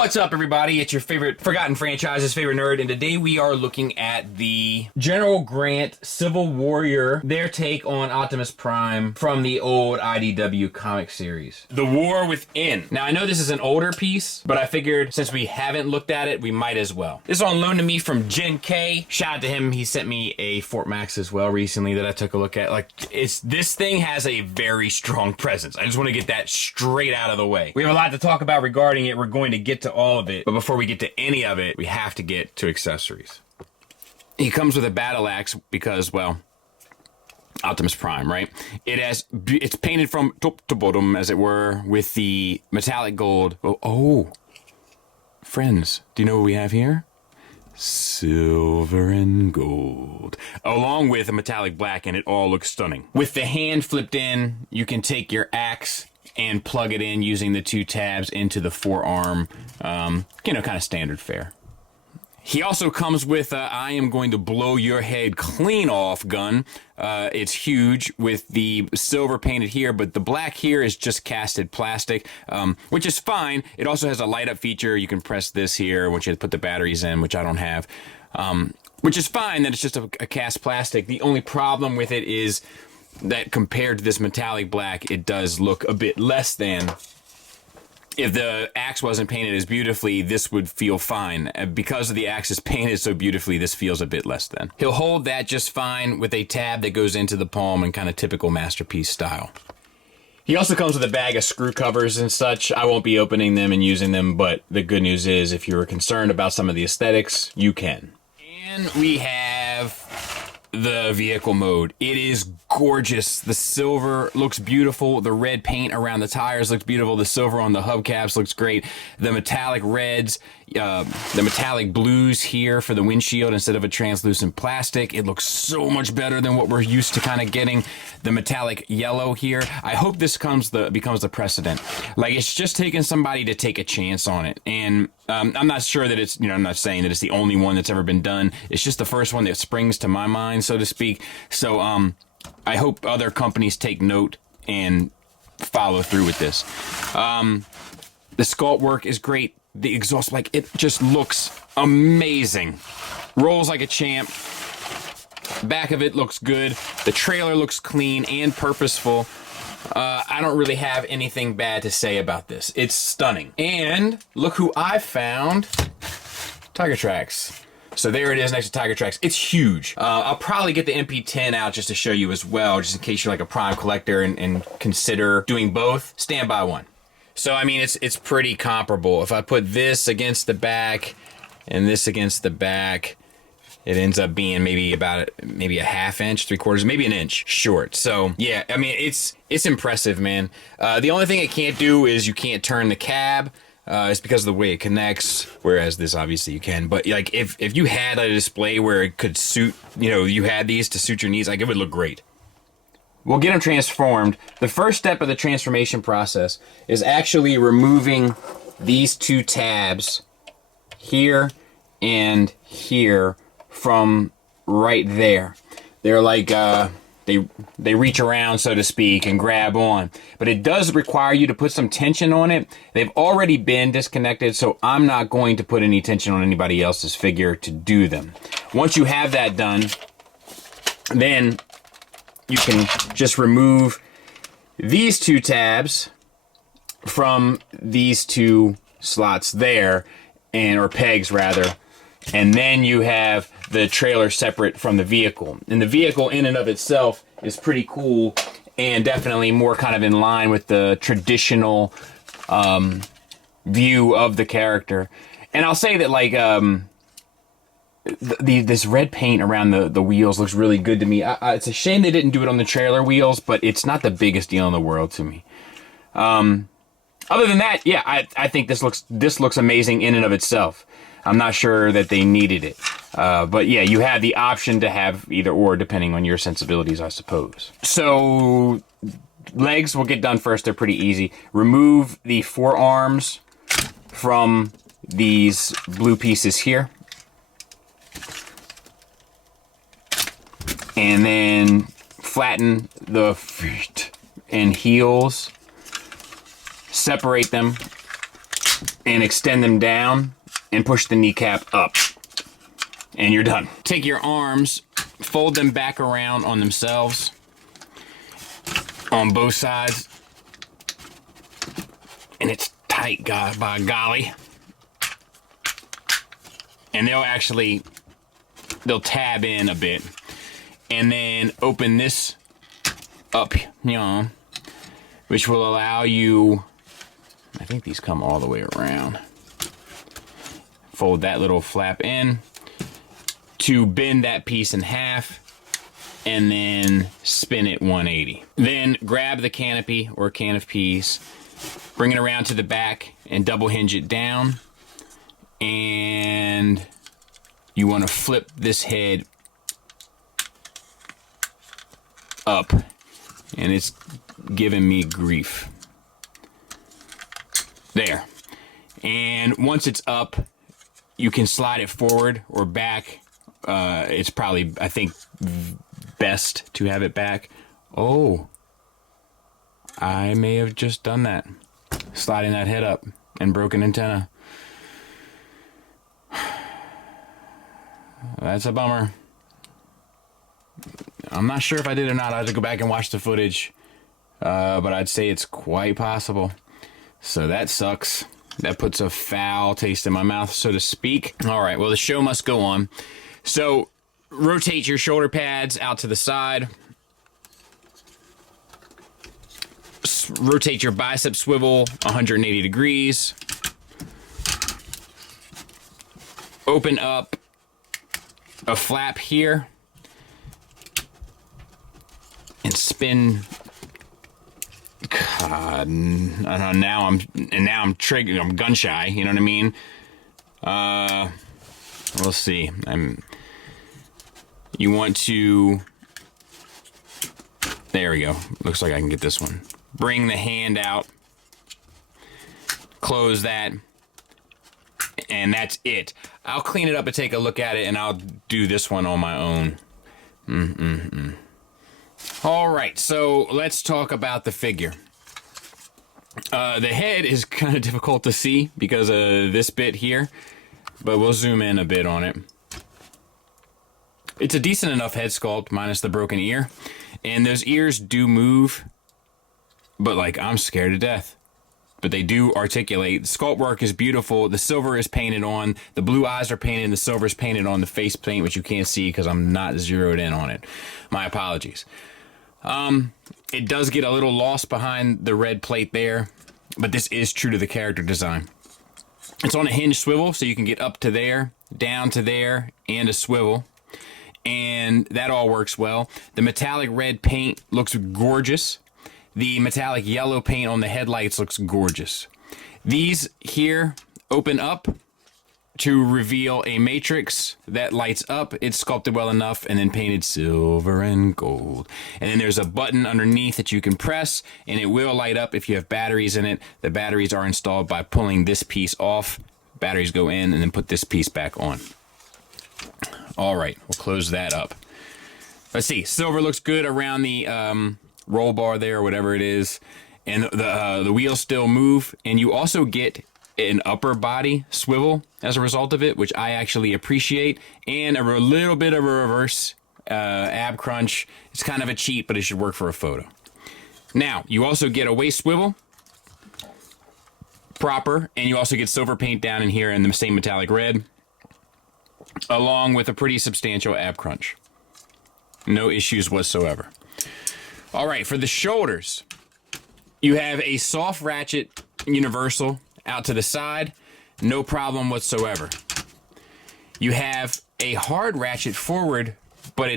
What's up, everybody? It's your favorite Forgotten Franchises, favorite nerd, and today we are looking at the General Grant Civil Warrior, their take on Optimus Prime from the old IDW comic series. The War Within. Now, I know this is an older piece, but I figured since we haven't looked at it, we might as well. This is on loan to me from Gen K. Shout out to him. He sent me a Fort Max as well recently that I took a look at. Like, this thing has a very strong presence. I just want to get that straight out of the way. We have a lot to talk about regarding it. We're going to get to all of it, but before we get to any of it, we have to get to accessories. He comes with a battle axe because, well, Optimus Prime, right? It's painted from top to bottom, as it were, with the metallic gold. Oh, friends, do you know what we have here? Silver and gold, along with a metallic black, and it all looks stunning. With the hand flipped in, you can take your axe and plug it in using the two tabs into the forearm, kind of standard fare. He also comes with I am going to blow your head clean off gun. It's huge with the silver painted here, but the black here is just casted plastic, which is fine. It also has a light up feature. You can press this here once you put the batteries in, which I don't have, which is fine that it's just a cast plastic. The only problem with it is that compared to this metallic black, it does look a bit less than. If the axe wasn't painted as beautifully, this would feel fine. Because the axe is painted so beautifully, this feels a bit less than. He'll hold that just fine with a tab that goes into the palm in kind of typical Masterpiece style. He also comes with a bag of screw covers and such. I won't be opening them and using them, but the good news is if you're concerned about some of the aesthetics, you can. And we have the vehicle mode. It is gorgeous. The silver looks beautiful. The red paint around the tires looks beautiful. The silver on the hubcaps looks great. The metallic reds, the metallic blues here for the windshield instead of a translucent plastic. It looks so much better than what we're used to kind of getting. The metallic yellow here. I hope this becomes the precedent. Like, it's just taking somebody to take a chance on it. And I'm not sure that it's, I'm not saying that it's the only one that's ever been done. It's just the first one that springs to my mind, so to speak. So I hope other companies take note and follow through with this. The sculpt work is great. The exhaust, like, it just looks amazing. Rolls like a champ. Back of it looks good. The trailer looks clean and purposeful. I don't really have anything bad to say about this. It's stunning. And look who I found. Tiger Tracks. So there it is next to Tiger Tracks. It's huge. I'll probably get the MP10 out just to show you as well, just in case you're like a Prime collector and consider doing both. Stand by one. So, I mean, it's pretty comparable. If I put this against the back and this against the back, it ends up being maybe a half inch, 3/4, maybe an inch short. So yeah, I mean, it's impressive, man. The only thing it can't do is you can't turn the cab. It's because of the way it connects, whereas this obviously you can. But like, if you had a display where it could suit, you had these to suit your needs, like, it would look great. We'll get them transformed. The first step of the transformation process is actually removing these two tabs here and here from right there. They're like, they reach around, so to speak, and grab on. But it does require you to put some tension on it. They've already been disconnected, so I'm not going to put any tension on anybody else's figure to do them. Once you have that done, then you can just remove these two tabs from these two slots there, or pegs rather, and then you have the trailer separate from the vehicle. And the vehicle in and of itself is pretty cool and definitely more kind of in line with the traditional view of the character. And I'll say that, like, this red paint around the wheels looks really good to me. It's a shame they didn't do it on the trailer wheels, but it's not the biggest deal in the world to me. Other than that, yeah, I think this looks amazing in and of itself. I'm not sure that they needed it. But yeah, you have the option to have either or depending on your sensibilities, I suppose. So legs will get done first. They're pretty easy. Remove the forearms from these blue pieces here. And then flatten the feet and heels. Separate them. and extend them down and push the kneecap up. And you're done. Take your arms, fold them back around on themselves on both sides. And it's tight, God, by golly. And they'll tab in a bit. And then open this up, which will allow you, I think these come all the way around. Fold that little flap in to bend that piece in half and then spin it 180. Then grab the canopy or can of peas, bring it around to the back and double hinge it down. And you want to flip this head up. And it's giving me grief. There. And once it's up, you can slide it forward or back. It's probably, I think, best to have it back. Oh, I may have just done that. Sliding that head up and broken antenna. That's a bummer. I'm not sure if I did or not. I have to go back and watch the footage. But I'd say it's quite possible. So that sucks. That puts a foul taste in my mouth, so to speak. All right, well, the show must go on. So rotate your shoulder pads out to the side. Rotate your bicep swivel 180 degrees. Open up a flap here and spin. God, now I'm triggered. I'm gun shy. You know what I mean? We'll see. You want to. There we go. Looks like I can get this one. Bring the hand out. Close that. And that's it. I'll clean it up and take a look at it, and I'll do this one on my own. All right, so let's talk about the figure. The head is kind of difficult to see because of this bit here, but we'll zoom in a bit on it. It's a decent enough head sculpt, minus the broken ear, and those ears do move, but like I'm scared to death. But they do articulate. The sculpt work is beautiful. The silver is painted on. The blue eyes are painted, and the silver is painted on the face paint, which you can't see because I'm not zeroed in on it. My apologies. It does get a little lost behind the red plate there, but this is true to the character design. It's on a hinge swivel, so you can get up to there, down to there, and a swivel. And that all works well. The metallic red paint looks gorgeous. The metallic yellow paint on the headlights looks gorgeous. These here open up to reveal a matrix that lights up. It's sculpted well enough and then painted silver and gold. And then there's a button underneath that you can press, and it will light up if you have batteries in it. The batteries are installed by pulling this piece off. Batteries go in, and then put this piece back on. All right, we'll close that up. Let's see. Silver looks good around the roll bar there, or whatever it is. And the wheels still move. And you also get an upper body swivel as a result of it, which I actually appreciate, and a little bit of a reverse ab crunch. It's kind of a cheat, but it should work for a photo. Now, you also get a waist swivel, proper, and you also get silver paint down in here in the same metallic red, along with a pretty substantial ab crunch. No issues whatsoever. All right, for the shoulders, you have a soft ratchet universal out to the side, no problem whatsoever. You have a hard ratchet forward, but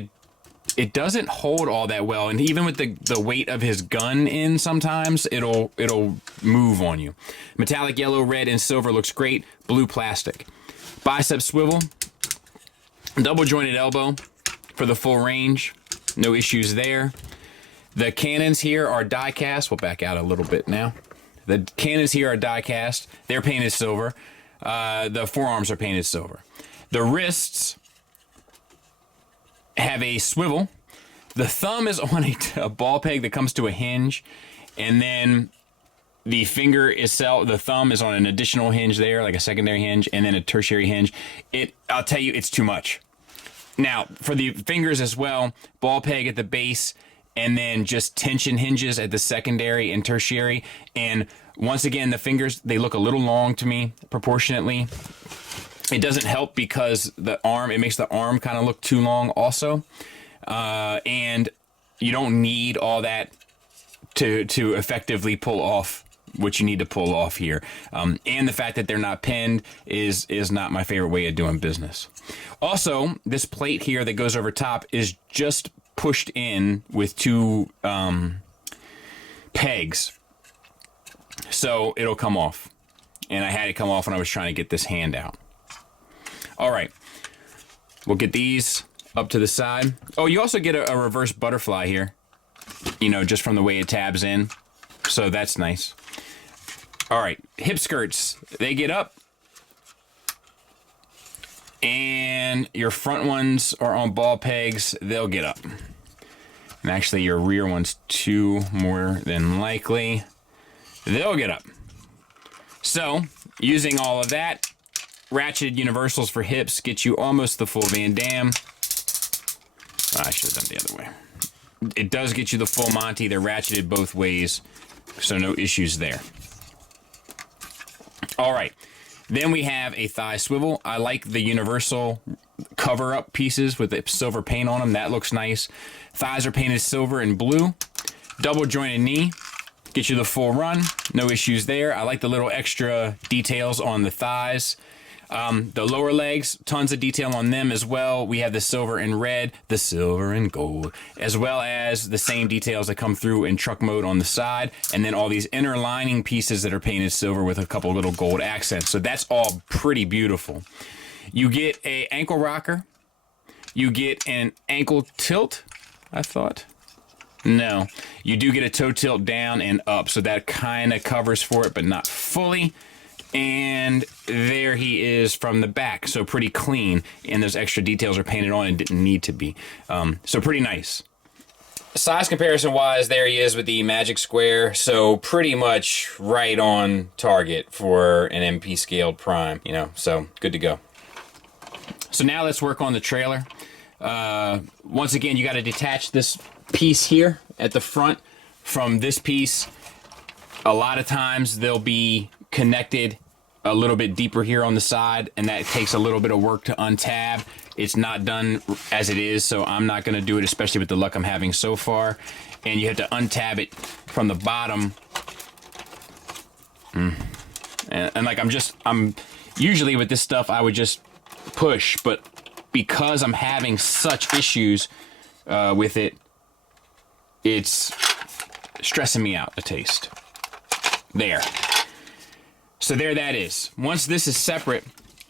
it doesn't hold all that well, and even with the weight of his gun in, sometimes it'll move on you. Metallic yellow, red, and silver looks great. Blue plastic. Bicep swivel, double jointed elbow for the full range. No issues there. The cannons here are die cast. We'll back out a little bit now. The cannons here are die cast. They're painted silver. The forearms are painted silver. The wrists have a swivel. The thumb is on a ball peg that comes to a hinge. And then the finger itself, the thumb is on an additional hinge there, like a secondary hinge, and then a tertiary hinge. I'll tell you, it's too much. Now, for the fingers as well, ball peg at the base, and then just tension hinges at the secondary and tertiary. And once again, the fingers, they look a little long to me, proportionately. It doesn't help because it makes the arm kind of look too long also. And you don't need all that to effectively pull off what you need to pull off here. And the fact that they're not pinned is not my favorite way of doing business. Also, this plate here that goes over top is just pushed in with two pegs. So it'll come off. And I had it come off when I was trying to get this hand out. All right. We'll get these up to the side. Oh, you also get a reverse butterfly here. You know, just from the way it tabs in. So that's nice. All right. Hip skirts. They get up. And your front ones are on ball pegs. They'll get up. And actually, your rear ones too, more than likely. They'll get up. So, using all of that, ratcheted universals for hips get you almost the full Van Damme. Oh, I should have done the other way. It does get you the full Monty. They're ratcheted both ways, so no issues there. All right. Then we have a thigh swivel. I like the universal cover-up pieces with the silver paint on them. That looks nice. Thighs are painted silver and blue. Double jointed knee. Get you the full run. No issues there. I like the little extra details on the thighs. The lower legs, tons of detail on them as well. We have the silver and red, the silver and gold, as well as the same details that come through in truck mode on the side, and then all these inner lining pieces that are painted silver with a couple little gold accents. So that's all pretty beautiful. You get a ankle rocker. You get an ankle tilt, I thought. No, you do get a toe tilt down and up, so that kind of covers for it, but not fully. And there he is from the back, so pretty clean, and those extra details are painted on and didn't need to be. So pretty nice. Size comparison wise, there he is with the Magic Square, so pretty much right on target for an MP scaled Prime, you know, so good to go. So now let's work on the trailer. Once again, you got to detach this piece here at the front from this piece. A lot of times they'll be connected a little bit deeper here on the side, and that takes a little bit of work to untab. It's not done as it is, so I'm not going to do it, especially with the luck I'm having so far. And you have to untab it from the bottom. And like I'm usually with this stuff I would just push, but because I'm having such issues with it, it's stressing me out a taste. There. So there that is. Once this is separate,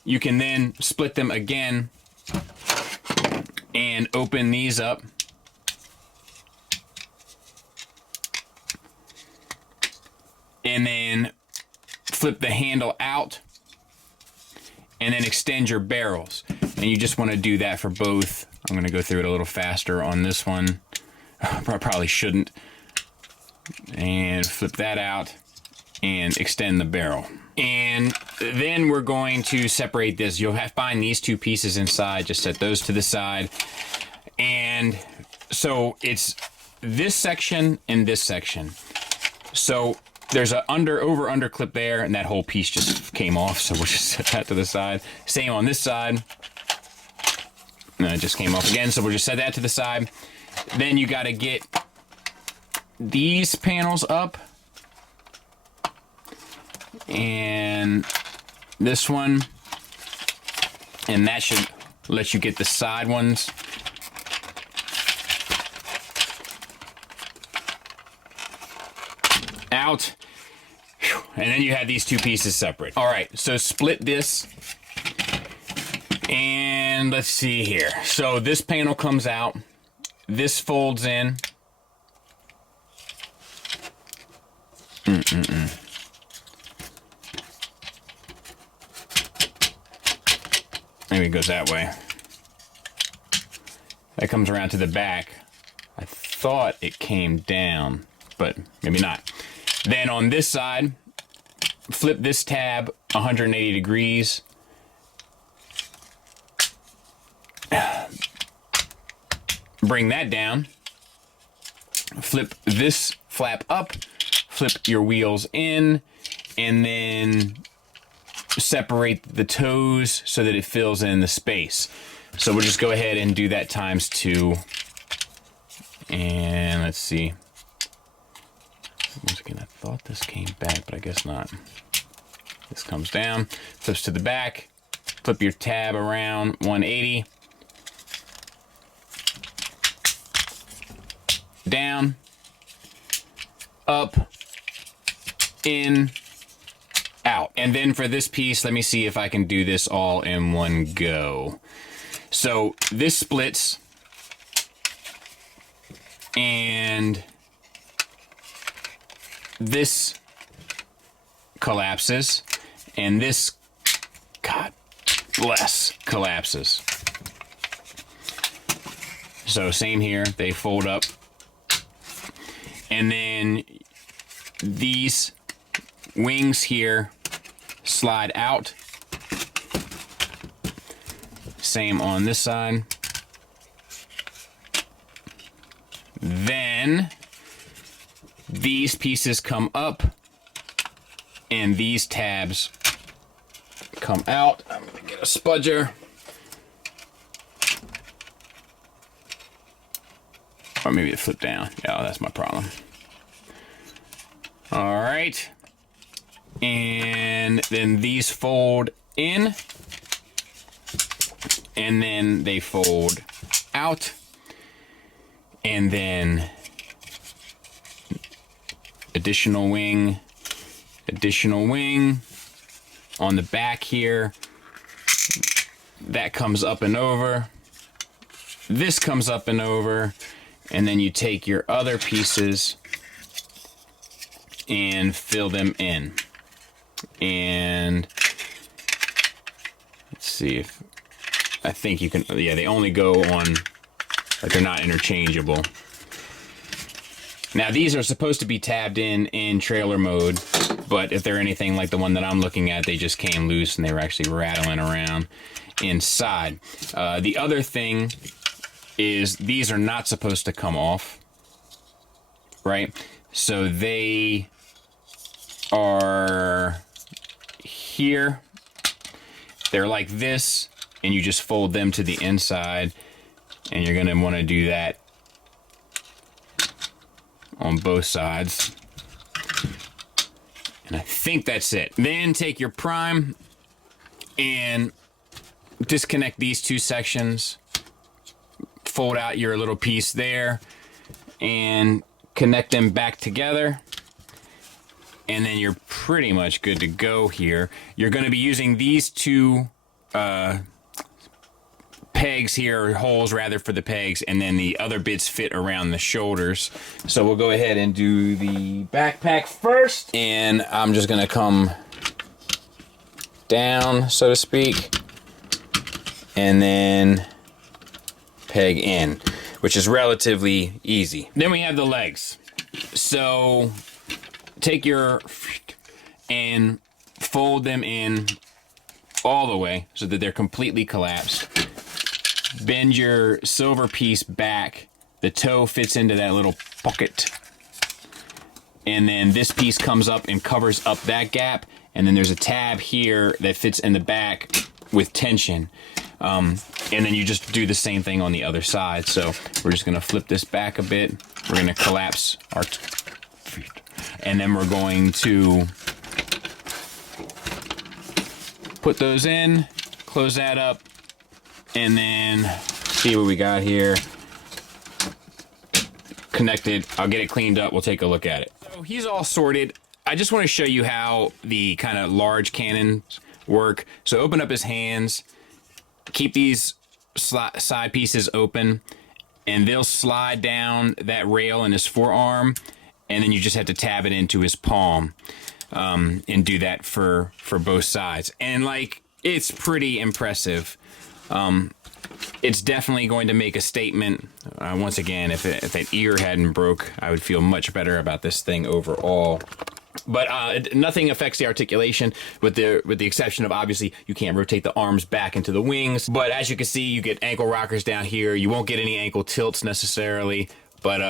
you can then split them again and open these up. And then flip the handle out and then extend your barrels. And you just want to do that for both. I'm going to go through it a little faster on this one. I probably shouldn't. And flip that out and extend the barrel. And then we're going to separate this. You'll have to find these two pieces inside. Just set those to the side. And so it's this section and this section. So there's a over clip there, and that whole piece just came off. So we'll just set that to the side. Same on this side. And it just came off again. So we'll just set that to the side. Then you got to get these panels up. And this one, and that should let you get the side ones. Out. And then you have these two pieces separate. All right, so split this. And let's see here. So this panel comes out. This folds in. Maybe it goes that way. That comes around to the back. I thought it came down, but maybe not. Then on this side, flip this tab 180 degrees. Bring that down. Flip this flap up. Flip your wheels in. And then separate the toes so that it fills in the space. So we'll just go ahead and do that times 2. And let's see. Once again, I thought this came back, but I guess not. This comes down, flips to the back, flip your tab around 180. Down, up, in, out. And then for this piece, let me see if I can do this all in one go. So this splits, and this collapses, and this, God bless, collapses. So same here, they fold up. And then these wings here slide out. Same on this side. Then these pieces come up and these tabs come out. I'm gonna get a spudger. Or maybe it flipped down. Yeah, that's my problem. All right. And then these fold in. And then they fold out. And then additional wing on the back here. That comes up and over. This comes up and over. And then you take your other pieces and fill them in. And let's see if, I think you can, yeah, they only go on, like they're not interchangeable. Now these are supposed to be tabbed in trailer mode, but if they're anything like the one that I'm looking at, they just came loose and they were actually rattling around inside. The other thing is these are not supposed to come off, right? So they are here. They're like this, and you just fold them to the inside, and you're gonna wanna do that on both sides. And I think that's it. Then take your prime and disconnect these two sections. Fold out your little piece there and connect them back together, and then you're pretty much good to go here. You're going to be using these two pegs here, or holes rather, for the pegs, and then the other bits fit around the shoulders. So we'll go ahead and do the backpack first, and I'm just going to come down, so to speak, and then peg in, which is relatively easy. Then we have the legs. So take your and fold them in all the way so that they're completely collapsed. Bend your silver piece back. The toe fits into that little pocket. And then this piece comes up and covers up that gap. And then there's a tab here that fits in the back with tension. And then you just do the same thing on the other side. So we're just going to flip this back a bit. We're going to collapse our feet. And then we're going to put those in, close that up, and then see what we got here. Connected. I'll get it cleaned up. We'll take a look at it. So he's all sorted. I just want to show you how the kind of large cannons work. So open up his hands. Keep these side pieces open, and they'll slide down that rail in his forearm, and then you just have to tab it into his palm, and do that for both sides. And like, it's pretty impressive. It's definitely going to make a statement. Once again, if that ear hadn't broke, I would feel much better about this thing overall. But nothing affects the articulation with the exception of, obviously, you can't rotate the arms back into the wings. But as you can see, you get ankle rockers down here. You won't get any ankle tilts necessarily. But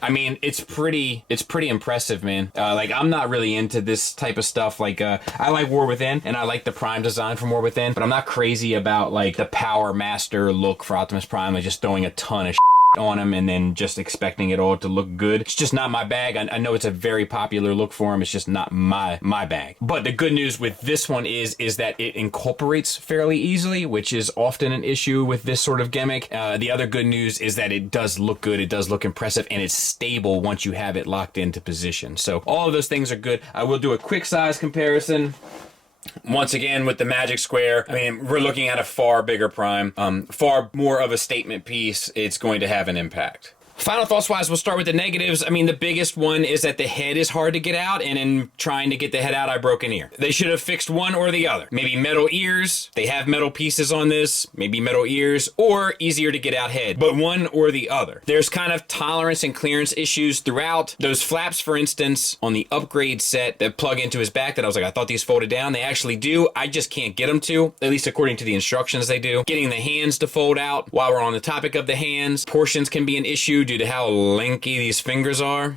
I mean, it's pretty impressive, man. Like, I'm not really into this type of stuff. Like, I like War Within, and I like the Prime design from War Within, but I'm not crazy about, like, the Power Master look for Optimus Prime, like just throwing a ton of on him and then just expecting it all to look good. It's just not my bag. I know it's a very popular look for him. It's just not my bag. But the good news with this one is that it incorporates fairly easily, which is often an issue with this sort of gimmick. The other good news is that it does look good. It does look impressive, and it's stable once you have it locked into position. So all of those things are good. I will do a quick size comparison. Once again, with the Magic Square, I mean, we're looking at a far bigger Prime, far more of a statement piece. It's going to have an impact. Final thoughts wise, we'll start with the negatives. I mean, the biggest one is that the head is hard to get out, and in trying to get the head out, I broke an ear. They should have fixed one or the other. Maybe metal ears. They have metal pieces on this. Maybe metal ears, or easier to get out head, but one or the other. There's kind of tolerance and clearance issues throughout. Those flaps, for instance, on the upgrade set that plug into his back that I was like, I thought these folded down. They actually do. I just can't get them to, at least according to the instructions they do. Getting the hands to fold out. While we're on the topic of the hands, portions can be an issue due to how lanky these fingers are.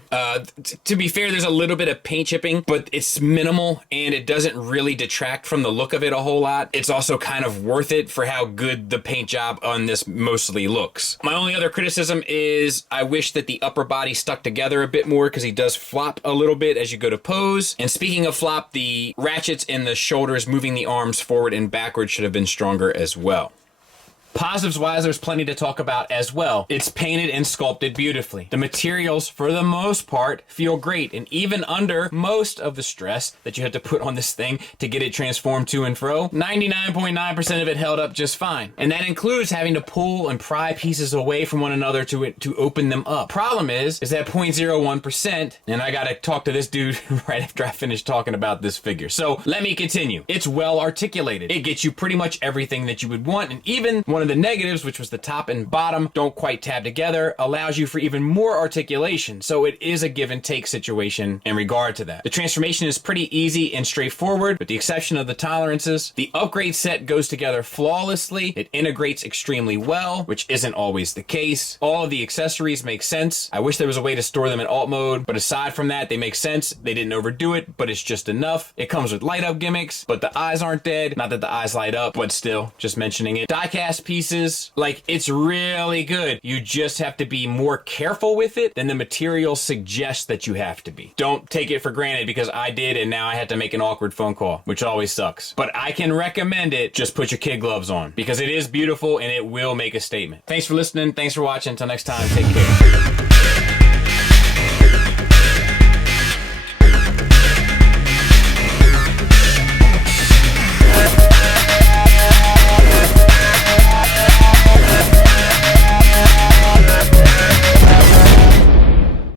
To be fair, there's a little bit of paint chipping, but it's minimal and it doesn't really detract from the look of it a whole lot. It's also kind of worth it for how good the paint job on this mostly looks. My only other criticism is I wish that the upper body stuck together a bit more because he does flop a little bit as you go to pose. And speaking of flop, the ratchets in the shoulders moving the arms forward and backward should have been stronger as well. Positives wise, there's plenty to talk about as well. It's painted and sculpted beautifully. The materials, for the most part, feel great, and even under most of the stress that you had to put on this thing to get it transformed to and fro, 99.9% of it held up just fine. And that includes having to pull and pry pieces away from one another to open them up. Problem is that 0.01%, and I gotta talk to this dude right after I finish talking about this figure. So let me continue. It's well articulated. It gets you pretty much everything that you would want, and even one of the negatives, which was the top and bottom don't quite tab together, allows you for even more articulation. So it is a give and take situation in regard to that. The transformation is pretty easy and straightforward, with the exception of the tolerances. The upgrade set goes together flawlessly. It integrates extremely well, which isn't always the case. All of the accessories make sense. I wish there was a way to store them in alt mode, but aside from that, they make sense. They didn't overdo it, but it's just enough. It comes with light up gimmicks, but the eyes aren't dead. Not that the eyes light up, but still, just mentioning it. Die-cast pieces, like, it's really good. You just have to be more careful with it than the material suggests that you have to be. Don't take it for granted, because I did, and now I had to make an awkward phone call, which always sucks. But I can recommend it. Just put your kid gloves on, because it is beautiful and it will make a statement. Thanks for listening. Thanks for watching. Until next time, take care.